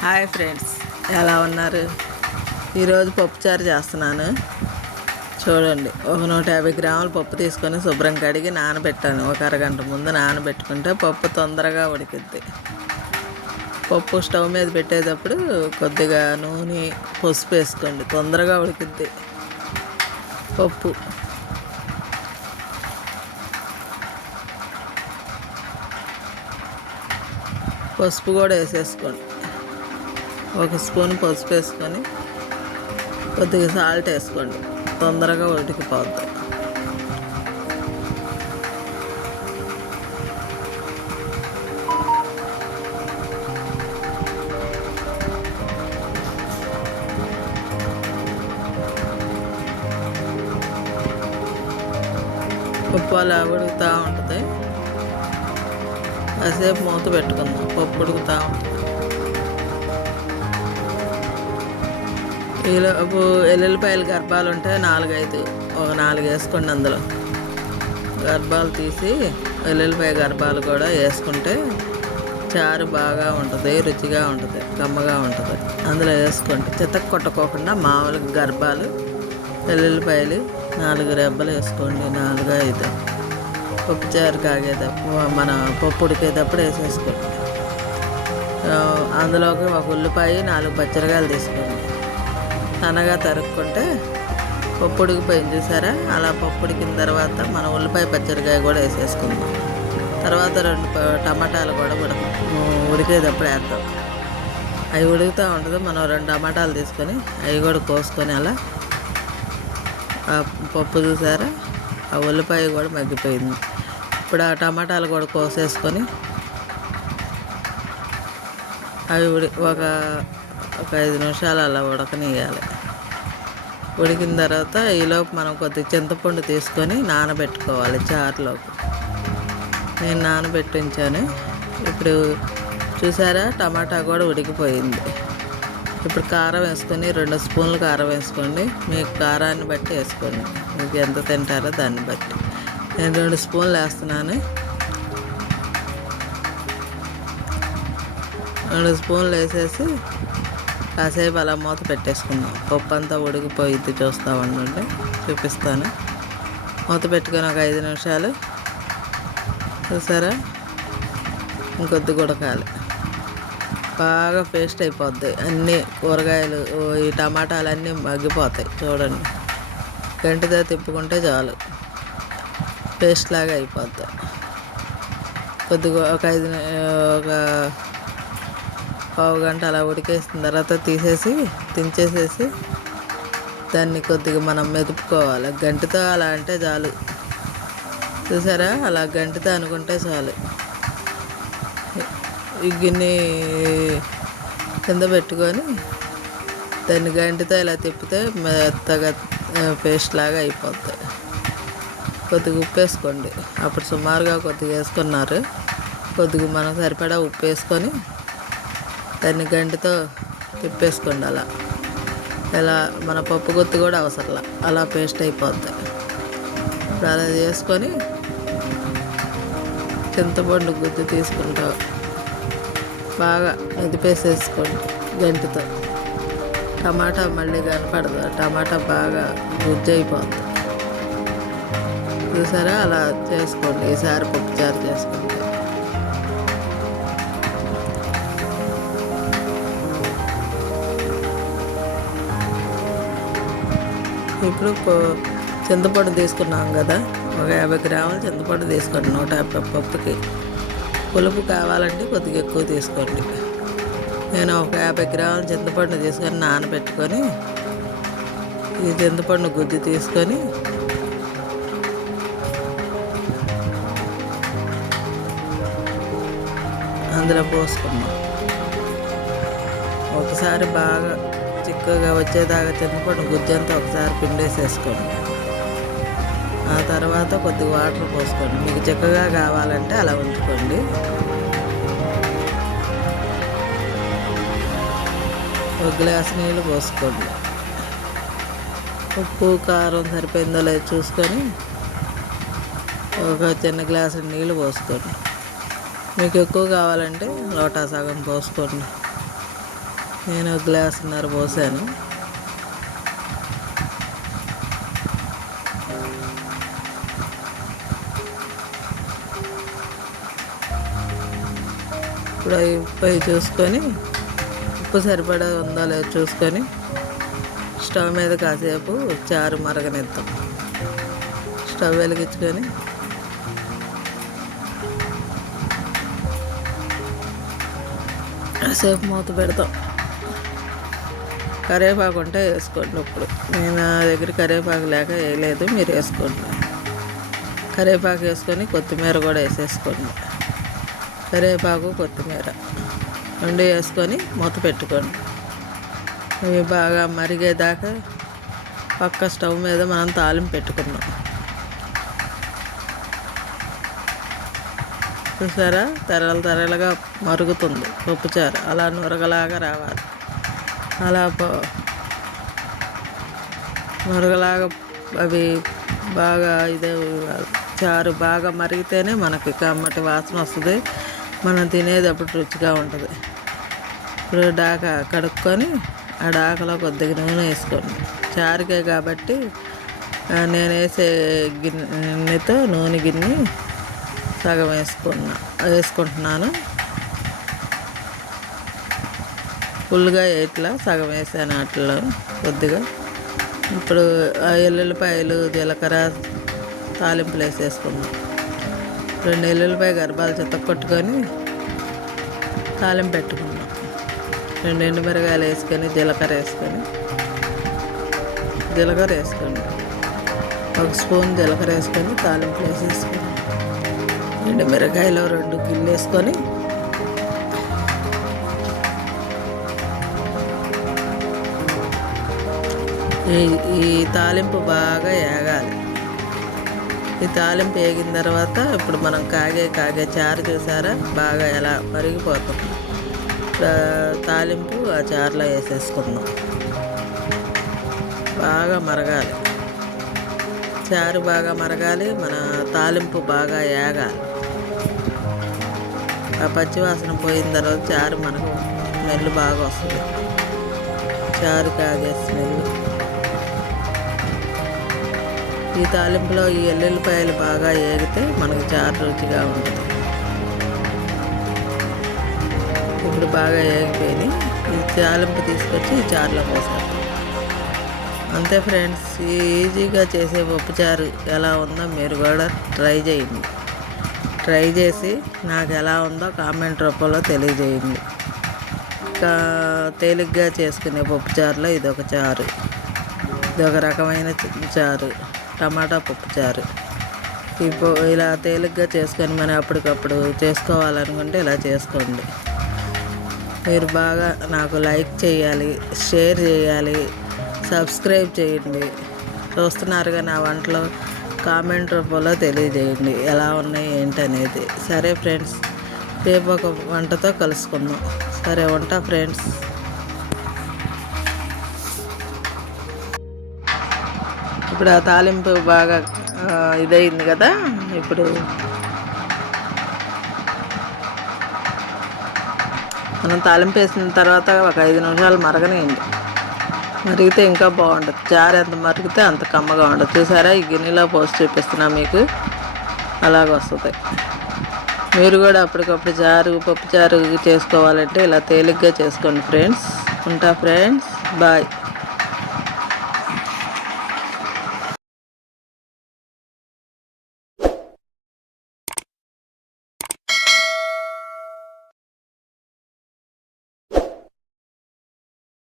Hi friends, ఎలా ఉన్నారు? ఈరోజు పప్పుచారు చేస్తున్నాను. చూడండి, ఒక 150 గ్రాముల పప్పు తీసుకొని శుభ్రం కడిగి నానబెట్టాను. ఒక అరగంట ముందు నానబెట్టుకుంటే పప్పు తొందరగా ఉడికిద్ది. పప్పు స్టవ్ మీద పెట్టేటప్పుడు కొద్దిగా నూనె, పసుపు వేసుకోండి, తొందరగా ఉడికిద్ది పప్పు. పసుపు కూడా వేసేసుకోండి. ఒక స్పూన్ పసుపు వేసుకొని కొద్దిగా సాల్ట్ వేసుకోండి, తొందరగా ఉడికిపోద్ది. పప్పు అలా ఉడుకుతూ ఉంటుంది. కాసేపు మూత పెట్టుకుందాం, పప్పు ఉడుకుతూ ఉంటుంది. ఈలోపు ఎల్లుల్లిపాయలు గర్భాలు ఉంటే 4-5, ఒక 4 వేసుకోండి. అందులో గర్భాలు తీసి ఎల్లుల్లిపాయ గర్భాలు కూడా వేసుకుంటే చారు బాగా ఉంటుంది, రుచిగా ఉంటుంది, కమ్మగా ఉంటుంది. అందులో వేసుకోండి. చితక్ కొట్టుకోకుండా మామూలుగా గర్భాలు ఎల్లుల్లిపాయలు 4 రెబ్బలు వేసుకోండి. 4-5 పప్పు చారు కాగేటప్పుడు, మన పప్పు ఉడికేటప్పుడు వేసేసుకోండి. అందులోకి ఒక ఉల్లిపాయ, 4 పచ్చిమిరకాయలు తీసుకోండి. సన్నగా తరుక్కుంటే పప్పు ఉడికిపోయింది, చూసారా? అలా పప్పు ఉడికిన తర్వాత మనం ఉల్లిపాయ, పచ్చిమిరకాయ కూడా వేసేసుకుందాం. తర్వాత 2 టమాటాలు కూడా ఉడికేటప్పుడు వేద్దాం. అవి ఉడుకుతూ ఉంటుంది. మనం 2 టమాటాలు తీసుకొని అవి కూడా కోసుకొని అలా పప్పు, చూసారా? ఆ ఉల్లిపాయ కూడా మగ్గిపోయింది. ఇప్పుడు ఆ టమాటాలు కూడా కోసేసుకొని అవి ఒక 5 నిమిషాలు అలా ఉడకనియాలి. ఉడికిన తర్వాత ఈలోపు మనం కొద్దిగా చింతపండు తీసుకొని నానబెట్టుకోవాలి చారులోకి. నేను నానబెట్టి ఉంచాను. ఇప్పుడు చూసారా, టమాటా కూడా ఉడికిపోయింది. ఇప్పుడు కారం వేసుకొని 2 స్పూన్లు కారం వేసుకోండి. మీకు కారాన్ని బట్టి వేసుకోండి, మీకు ఎంత తింటారో దాన్ని బట్టి. నేను 2 స్పూన్లు వేస్తున్నాను. 2 స్పూన్లు వేసేసి కాసేపు అలా మూత పెట్టేసుకుందాం. పప్పు అంతా ఉడికిపోయిద్ది, చూస్తూ ఉండండి, చూపిస్తాను. మూత పెట్టుకొని ఒక 5 నిమిషాలు, చూసారా? ఇంకొద్దిగా ఉడకాలి. బాగా పేస్ట్ అయిపోద్ది. అన్నీ కూరగాయలు, ఈ టమాటాలు అన్నీ మగ్గిపోతాయి. చూడండి, గంటితో తిప్పుకుంటే చాలు, పేస్ట్ లాగా అయిపోద్ది. కొద్దిగా ఒక పావు గంట అలా ఉడికేసిన తర్వాత తీసేసి దించేసేసి దాన్ని కొద్దిగా మనం మెదుపుకోవాలి. గంటితో అలా అంటే చాలు, చూసారా? అలా గంటితో అనుకుంటే చాలు. ఈ గిన్నె కింద పెట్టుకొని దాన్ని గంటితో ఇలా తిప్పితే మెత్తగా పేస్ట్ లాగా అయిపోద్ది. కొద్దిగా ఉప్పు వేసుకోండి. అప్పుడు సుమారుగా కొద్దిగా వేసుకున్నారు. కొద్దిగా మనం సరిపడా ఉప్పు వేసుకొని దాన్ని గంటితో తిప్పేసుకోండి. అలా ఇలా మన పప్పు గుత్తి కూడా అవసరంలా, అలా పేస్ట్ అయిపోద్ది. ఇప్పుడు అలా చేసుకొని చింతపండు గుజ్జు తీసుకుంటా బాగా మెదిపేసేసుకోండి గంటితో. టమాటా మళ్ళీ కనపడదు, టమాటా బాగా గుజ్జు అయిపోద్ది, చూసారా? అలా చేసుకోండి ఈసారి పప్పు చారు చేసుకుంటే. ఇప్పుడు చింతపండు తీసుకున్నాం కదా, ఒక 50 గ్రాములు చింతపండు తీసుకోండి. 150 పప్పుకి. పులుపు కావాలంటే కొద్దిగా ఎక్కువ తీసుకోండి. నేను ఒక 50 గ్రాముల చింతపండు తీసుకొని నానబెట్టుకొని ఈ చింతపండు గుజ్జు తీసుకొని అందులో పోసుకున్నాం. ఒకసారి బాగా చిక్కగా వచ్చేదాకా చింతపండు గుజ్జంతా ఒకసారి పిండేసేసుకోండి. ఆ తర్వాత కొద్దిగా వాటర్ పోసుకోండి. మీకు చిక్కగా కావాలంటే అలా ఉంచుకోండి. ఒక గ్లాసు నీళ్ళు పోసుకోండి. ఉప్పు, కారం సరిపోయిందో లేదో చూసుకొని ఒక చిన్న గ్లాసు నీళ్ళు పోసుకోండి. మీకు ఎక్కువ కావాలంటే లోటా సగం పోసుకోండి. నేను ఒక గ్లాసున్నర పోసాను. ఇప్పుడు ఉప్పు చూసుకొని ఉప్పు సరిపడా ఉందో లేదో చూసుకొని స్టవ్ మీద కాసేపు చారు మరగనిద్దాం. స్టవ్ వెలిగించుకొని కాసేపు మూత పెడతాం. కరివేపాకు ఉంటే వేసుకోండి. ఇప్పుడు నేను నా దగ్గర కరివేపాకు లేక వేయలేదు, మీరు వేసుకోండి. కరివేపాకు వేసుకొని కొత్తిమీర కూడా వేసేసుకోండి. కరివేపాకు కొత్తిమీర రెండు వేసుకొని మూత పెట్టుకోండి. ఇవి బాగా మరిగేదాకా పక్క స్టవ్ మీద మనం తాలింపు పెట్టుకున్నాం. చూసారా, తెరలుగా మరుగుతుంది పప్పుచారు. అలా నురగలాగా రావాలి. అలా నురగలాగా అవి బాగా ఇదే చారు బాగా మరిగితేనే మనకి కమ్మటి వాసన వస్తుంది. మనం తినేటప్పుడు రుచిగా ఉంటుంది. ఇప్పుడు డాకా కడుక్కొని ఆ డాకలో కొద్దిగా నూనె వేసుకోండి. చారుకే కాబట్టి నేను వేసే గిన్నెతో నూనె గిన్నె సగం వేసుకుంటున్నాను. ఫుల్గా ఇట్లా సగం వేసాను వాటిలో కొద్దిగా. ఇప్పుడు ఆ ఎల్లుల్లిపాయలు జీలకర్ర తాలింపులు వేసేసుకున్నాం. 2 ఎల్లుల్లిపాయ గర్భాలు కొట్టుకొని తాలింపు పెట్టుకున్నాం. 2 ఎండుమిరగాయలు వేసుకొని జీలకర్ర వేసుకోండి. 1 స్పూన్ జీలకర్ర వేసుకొని తాలింపులు వేసేసుకొని ఎండుమిరగాయలు 2 గిన్నెలు వేసుకొని ఈ తాలింపు బాగా వేగాలి. ఈ తాలింపు వేగిన తర్వాత ఇప్పుడు మనం కాగే చారు చూసారా బాగా ఎలా మరిగిపోతుంది. తాలింపు ఆ చారులో వేసేసుకుందాం. బాగా మరగాలి, చారు బాగా మరగాలి, మన తాలింపు బాగా వేగాలి. ఆ పచ్చివాసన పోయిన తర్వాత చారు మనకు స్మెల్ బాగా వస్తుంది. చారు కాగే స్మెల్. ఈ తాలింపులో ఈ ఎల్లుల్లిపాయలు బాగా వేగితే మనకి చారు రుచిగా ఉంటుంది. ఇప్పుడు బాగా వేగిపోయి ఈ తాలింపు తీసుకొచ్చి ఈ చారులో పోసాను. అంతే ఫ్రెండ్స్, ఈజీగా చేసే పప్పుచారు ఎలా ఉందో మీరు కూడా ట్రై చేయండి. ట్రై చేసి నాకు ఎలా ఉందో కామెంట్ రూపంలో తెలియజేయండి. ఇంకా తేలిగ్గా చేసుకునే పప్పుచారులో ఇదొక చారు. ఇదొక రకమైన చారు, టమాటా పప్పుచారు. ఇలా తేలిగ్గా చేసుకొని మనం అప్పటికప్పుడు చేసుకోవాలనుకుంటే ఇలా చేసుకోండి. మీరు బాగా నాకు లైక్ చేయాలి, షేర్ చేయాలి, సబ్స్క్రైబ్ చేయండి. చూస్తున్నారుగా నా వంటలు కామెంట్ రూపంలో తెలియజేయండి ఎలా ఉన్నాయి ఏంటనేది. సరే ఫ్రెండ్స్, రేపు ఒక వంటతో కలుసుకుందాం. సరే, ఉంటా ఫ్రెండ్స్. ఇప్పుడు ఆ తాలింపు బాగా ఇదయింది కదా. ఇప్పుడు మనం తాలింపు వేసిన తర్వాత ఒక 5 నిమిషాలు మరగనియండి. మరిగితే ఇంకా బాగుంటుంది. చారు ఎంత మరిగితే అంత కమ్మగా ఉండదు. చూసారా, ఈ గిన్నెలో పోసి చూపిస్తున్నా మీకు, అలాగొస్తుంది. మీరు కూడా అప్పటికప్పుడు పప్పు చారు చేసుకోవాలంటే ఇలా తేలిగ్గా చేసుకోండి ఫ్రెండ్స్. ఉంటా ఫ్రెండ్స్, బాయ్.